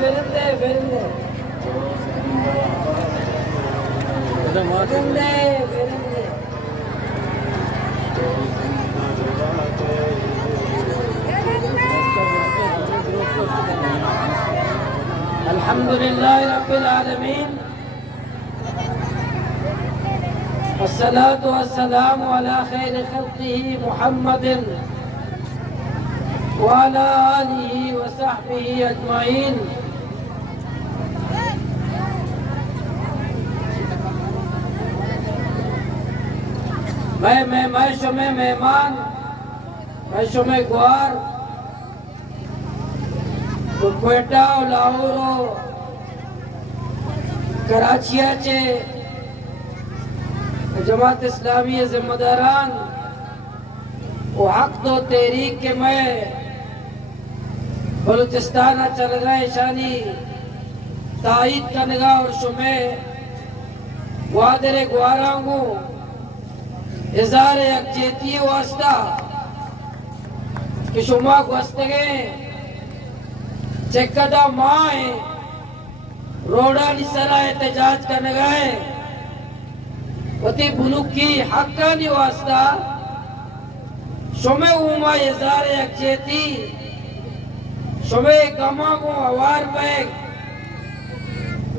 Berinde, berinde. Berinde, berinde. Elhamdülillahi Rabbil alemin. Vessalatu vesselamu ala khayri halqihi Muhammedin ve ala alihi ve sahbihi ecmain. मैं शुमे मेहमान, मैं शुमे ग्वार, क्वेटा लाहौर कराचियाचे जमात इस्लामी जिम्मेदारान वो हक दो तहरीक के मैं बलूचिस्तान चल रहे शानी तायद कनगा और शुमे वादरे ग्वारांगू इज़ार यकजहती वास्ता कि शुमा वस्तगे चेकदा माए रोड़ा निसरा एहतजाज कनगाए वती बुनुकी हक्कानी वास्ता शुमे उमा इज़ार यकजहती शुमे गमा को अवार बैग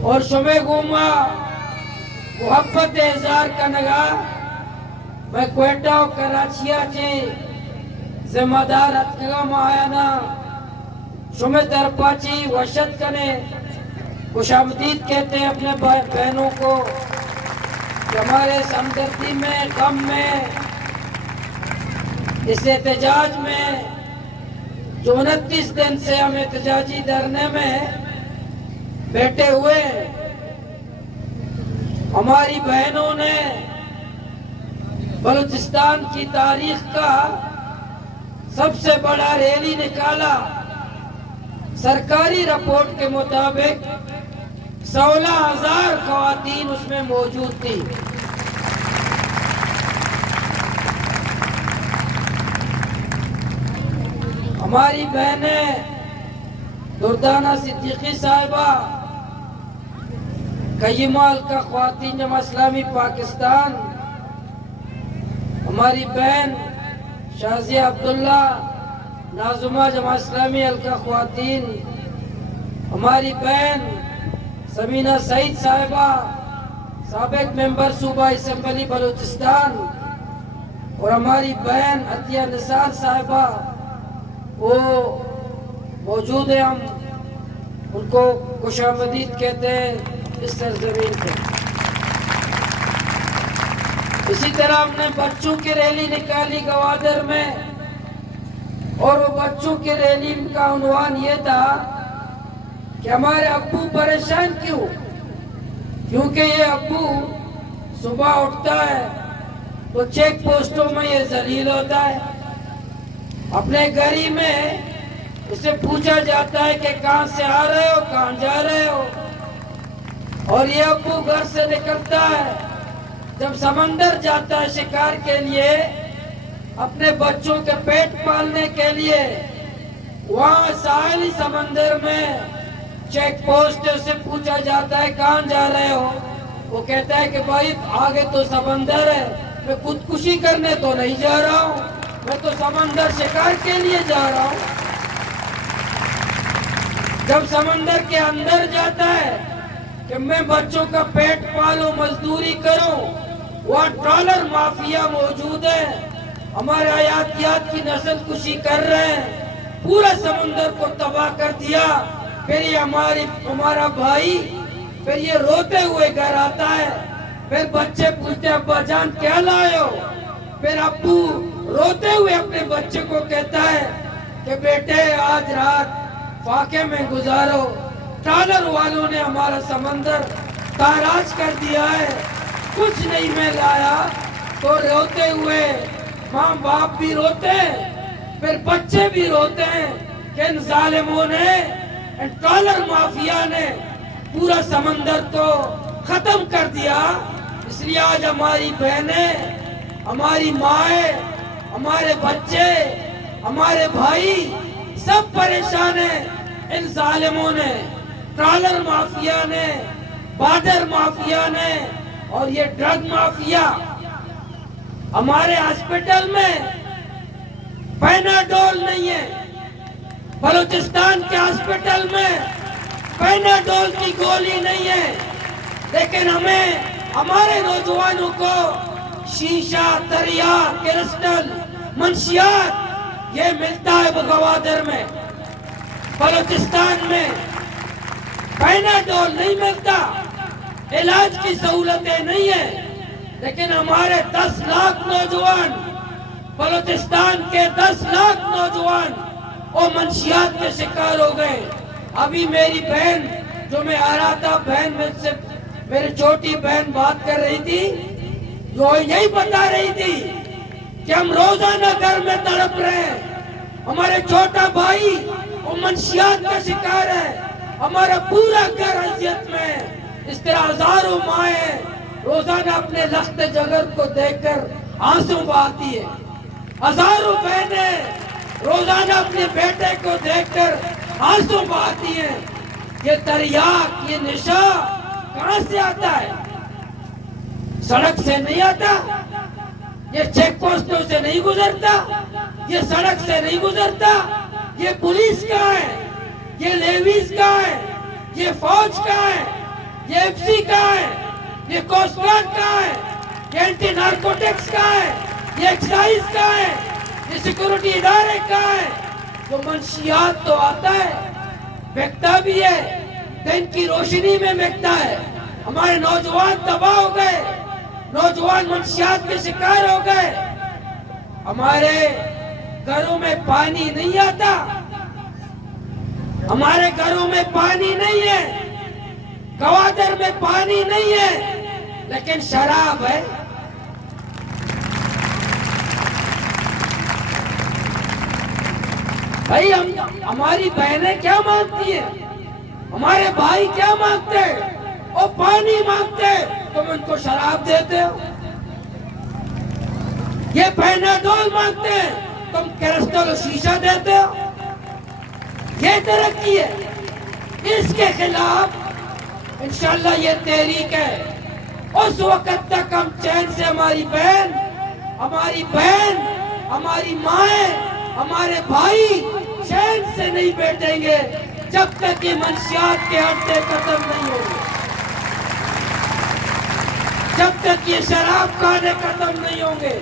और शुमे गुमा मोहब्बत इज़ार कनगा मैं क्वेटा और कराचिया चे जिम्मेदार अतका मायाना शुमे तरपाची वशत कने खुशामदीद कहते हैं अपने बहनों को कि हमारे हमदर्दी में गम में इस एहतजाज में जो 29 दिन से हम एहतजाजी धरने में बैठे हुए हमारी बहनों ने बलूचिस्तान की तारीख का सबसे बड़ा रैली निकाला। सरकारी रिपोर्ट के मुताबिक 16,000 ख़वातीन उसमें मौजूद थी। हमारी बहनें दुर्दाना सिद्दीकी साहिबा कय्यमाल का ख़वातीन जमा इस्लामी पाकिस्तान, हमारी बहन शाजिया अब्दुल्ला नाजुमा जमा इस्लामी हल्का ख़वातीन, हमारी बहन समीना सईद साहिबा साबिक मेंबर सूबा असेंबली बलूचिस्तान और हमारी बहन अतिया निसार साहिबा वो मौजूद है। हम उनको खुशामदीद कहते हैं इस सरजमीन पे। इसी तरह हमने बच्चों की रैली निकाली गवादर में और वो बच्चों की रैली का उन्वान ये था कि हमारे अब्बू परेशान क्यों, क्योंकि ये अब्बू सुबह उठता है तो चेक पोस्टों में ये जलील होता है। अपने गली में उसे पूछा जाता है कि कहाँ से आ रहे हो, कहाँ जा रहे हो, और ये अब्बू घर से निकलता है जब समंदर जाता है शिकार के लिए अपने बच्चों के पेट पालने के लिए। वहाँ साहिली समंदर में चेक पोस्ट से पूछा जाता है कहाँ जा रहे हो, वो कहता है कि भाई आगे तो समंदर है, मैं खुदकुशी करने तो नहीं जा रहा हूँ, मैं तो समंदर शिकार के लिए जा रहा हूँ। जब समंदर के अंदर जाता है कि मैं बच्चों का पेट पालूं, मजदूरी करूं, वहाँ ट्रॉलर माफिया मौजूद है, हमारे हयातियात की नस्ल कुशी कर रहे हैं, पूरा समुंदर को तबाह कर दिया। फिर ये हमारा भाई फिर ये रोते हुए घर आता है, फिर बच्चे पूछते अब्बा जान क्या लाए हो, फिर अब्बू रोते हुए अपने बच्चे को कहता है कि बेटे आज रात फाके में गुजारो, ट्रॉलर वालों ने हमारा समंदर ताराज कर दिया है, कुछ नहीं मैं लाया। तो रोते हुए माँ बाप भी रोते हैं, फिर बच्चे भी रोते हैं कि इन जालिमों ने, इन ट्रॉलर माफिया ने पूरा समंदर को खत्म कर दिया। इसलिए आज हमारी बहनें, हमारी माएँ, हमारे बच्चे, हमारे भाई सब परेशान हैं। इन जालिमों ने ट्रॉलर माफिया ने, बादर माफिया ने और ये ड्रग माफिया हमारे हॉस्पिटल में पैनाडोल नहीं है। बलूचिस्तान के हॉस्पिटल में पैनाडोल की गोली नहीं है, लेकिन हमें हमारे नौजवानों को शीशा, तरिया, क्रिस्टल, मंशियात ये मिलता है गवादर में। बलूचिस्तान में पैनाडोल नहीं मिलता, इलाज की सहूलतें नहीं है, लेकिन हमारे 10 लाख नौजवान, बलूचिस्तान के 10 लाख नौजवान वो मंशियात के शिकार हो गए। अभी मेरी बहन जो मैं आ रहा था, बहन मुझसे, मेरी छोटी बहन बात कर रही थी, जो यही बता रही थी कि हम रोजाना घर में तड़प रहे हैं। हमारे छोटा भाई वो मंशियात का शिकार है, हमारा पूरा घर अजियत में है। इस तरह हजारों माएं रोजाना अपने लख्त जगर को देखकर आंसू बहाती है। हजारों बहनें रोजाना अपने बेटे को देखकर आंसू बहाती हैं। ये तरियाक, ये नशा कहां से आता है? सड़क से नहीं आता, ये चेक पोस्टों से नहीं गुजरता, ये सड़क से नहीं गुजरता। ये पुलिस का है, ये लेवीज का है, ये फौज का है, ये एफसी का है, ये कोस्ट गार्ड का है, ये एंटी नार्कोटिक्स का है, ये एक्साइज का है, ये सिक्योरिटी इदारे का है। तो मंशियात तो आता है, बिकता भी है, दिन की रोशनी में बिकता है। हमारे नौजवान तबाह हो गए, नौजवान मंशियात के शिकार हो गए। हमारे घरों में पानी नहीं आता, हमारे घरों में पानी नहीं है, गवादर में पानी नहीं है, लेकिन शराब है। भाई हमारी बहनें क्या मांगती है, हमारे भाई क्या मांगते हैं? वो पानी मांगते हैं, तुम उनको शराब देते हो। ये पैनाडोल मांगते हैं, तुम क्रिस्टल और शीशा देते हो। ये तरक्की है। इसके खिलाफ इंशाल्लाह ये तहरीक है। उस वक्त तक हम चैन से हमारी बहन, हमारी माएं, हमारे भाई चैन से नहीं बैठेंगे जब तक ये मंशियात के अड्डे खत्म नहीं होंगे, जब तक ये शराब खाने खत्म नहीं होंगे,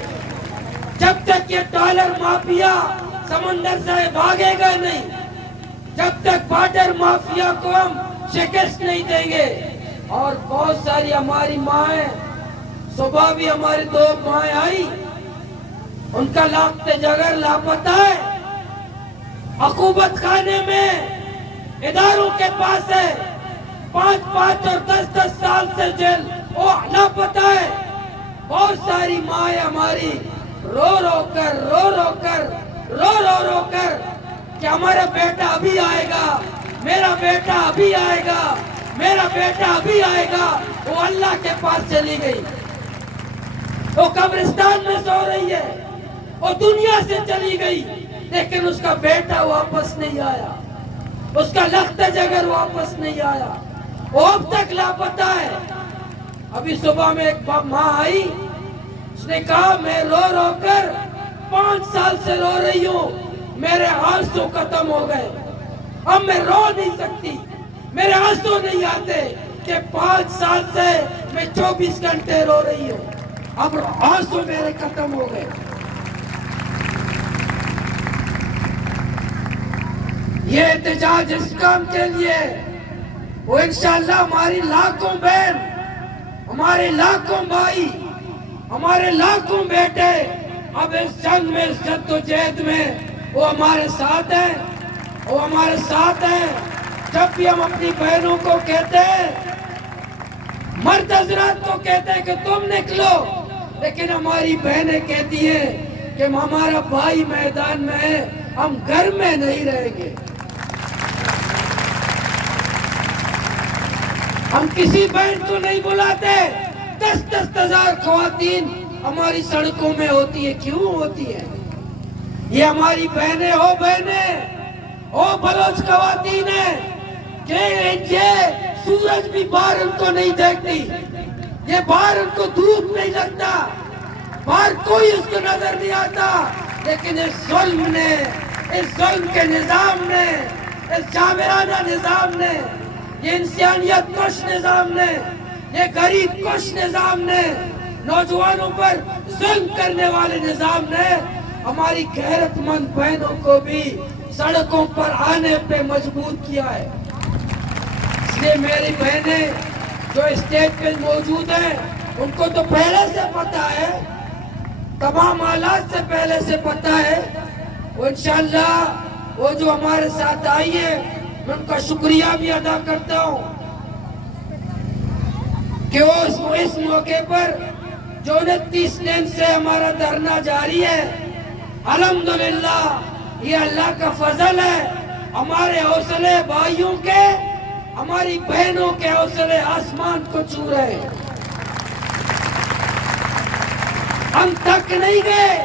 जब तक ये डॉलर माफिया समंदर से भागेगा नहीं, जब तक बार्डर माफिया को हम शिकस्त नहीं देंगे। और बहुत सारी हमारी माएं, सुबह भी हमारी 2 माएं आई, उनका लाखते जगर लापता है, अकूबत खाने में इदारों के पास है, 5-5 और 10-10 साल से जेल, वो लापता है। बहुत सारी माएं हमारी रो रो कर कि हमारा बेटा अभी आएगा, मेरा बेटा अभी आएगा, मेरा बेटा अभी आएगा। वो अल्लाह के पास चली गई, वो कब्रिस्तान में सो रही है, वो दुनिया से चली गई, लेकिन उसका बेटा वापस नहीं आया, उसका लख्त जगर वापस नहीं आया, वो अब तक लापता है। अभी सुबह में एक माँ आई, उसने कहा मैं रो रो कर 5 साल से रो रही हूँ, मेरे आंसू खत्म हो गए, अब मैं रो नहीं सकती, मेरे आंसू नहीं आते कि 5 साल से मैं 24 घंटे रो रही हूँ, अब आंसू मेरे खत्म हो गए। ये एहतजाज इस काम के लिए, वो इंशाअल्लाह हमारी लाखों बहन, हमारे लाखों भाई, हमारे लाखों बेटे अब इस जंग में, इस जद्दोजहद में वो हमारे साथ हैं, वो हमारे साथ हैं। जब भी हम अपनी बहनों को कहते हैं, मर्द हजरात को कहते हैं कि तुम निकलो, लेकिन हमारी बहनें कहती हैं कि हमारा भाई मैदान में है, हम घर में नहीं रहेंगे। हम किसी बहन को नहीं बुलाते। 10-10 हजार ख्वातीन हमारी सड़कों में होती है, क्यों होती है? ये हमारी बहनें हो बलोच ख्वातीन है, कि ये सूरज भी बाहर उनको नहीं देखती, ये बाहर उनको धूप नहीं लगता, बाहर कोई उसको नजर नहीं आता, लेकिन इस जुल्म ने, इस जुल्म के निजाम ने, इस जाबिराना निजाम ने, ये इंसानियत कश निजाम ने, ये गरीब कश निजाम ने, नौजवानों पर जुल्म करने वाले निजाम ने हमारी गैरतमंद बहनों को भी सड़कों पर आने पे मजबूर किया है। इसलिए मेरी बहनें जो स्टेज पे मौजूद हैं, उनको तो पहले से पता है, तमाम हालात से पहले से पता है। वो इंशाअल्लाह वो जो हमारे साथ आई है, मैं उनका शुक्रिया भी अदा करता हूँ कि वो इस मौके पर जो 29 दिन से हमारा धरना जारी है, अल्हम्दुलिल्लाह ये अल्लाह का फजल है। हमारे हौसले भाइयों के, हमारी बहनों के हौसले आसमान को छू रहे हैं। हम थक नहीं गए,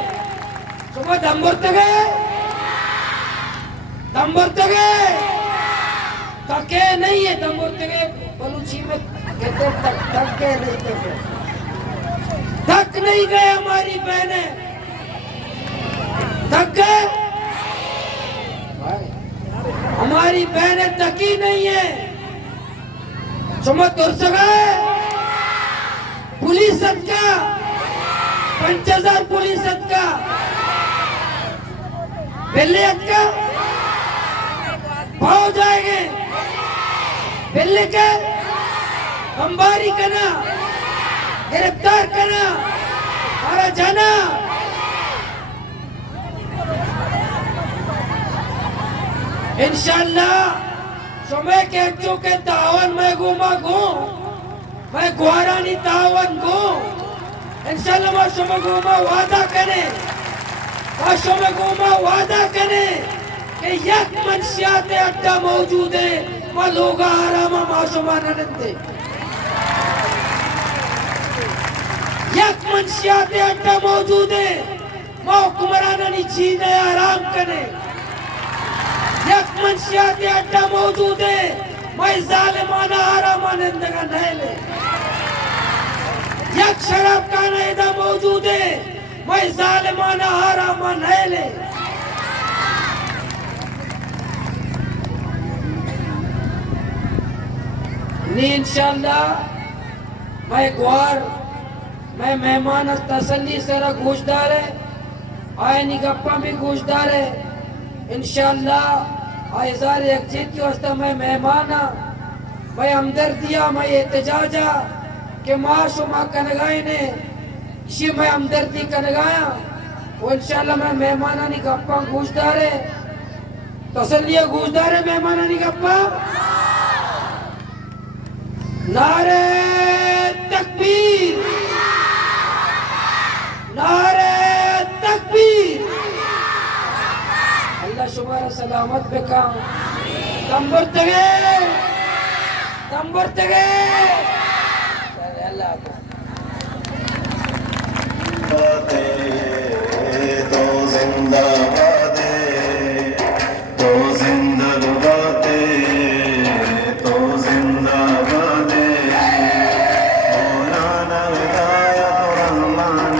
सुबह दम भरते गए, दम भरते गए, थके नहीं है, दम भरते गए। बलूची में कहते थके नहीं थे, थक नहीं गए हमारी बहनें, थक गए हमारी बहनें, थकी नहीं है। सुमत गए पुलिस का 5000 पुलिस का बिल्ली का भाव जाएंगे, बिल्ली के बमबारी करना, गिरफ्तार करना, मारा जाना। इंशाअल्लाह समय के जो के तावन में घूमा मैं गुआरानी तावन इंशाअल्लाह माशो में घूमा वादा करे, माशो में घूमा वादा करे कि यक मंशियात अड्डा मौजूद है, वह लोग आराम माशो मानते यक मंशियात अड्डा मौजूद है, वह हुक्मराना नी चीज़ें आराम करे। यक मंशियात अड्डा मौजूद है, मैं जालिमाना आराम आनंदगा नहले। यक शराब खाना इधर मौजूद है, मैं जालिमाना आराम नहले। नी इंशाअल्लाह मैं ग्वार, मैं मेहमान तसल्ली सरा गोशदार है, आए नी गप्पा भी गोशदार है। इंशाअल्लाह आयजार यकजीत की वास्ता मैं मेहमाना, मैं हमदर्दिया, मैं एहतजाजा के माशो माँ कनगाए ने इसी मैं हमदर्दी कनगाया। वो इंशाअल्लाह मैं मेहमाना नी गप्पा गोशदार है, तसल्लिया गोशदार है मेहमाना नी गप्पा। नारे तकबीर, नारे तकबीर। अल्लाह शुमारा सलामत पे काम दम भरते गए, दम भरते गए। अल्लाह तो जिंदा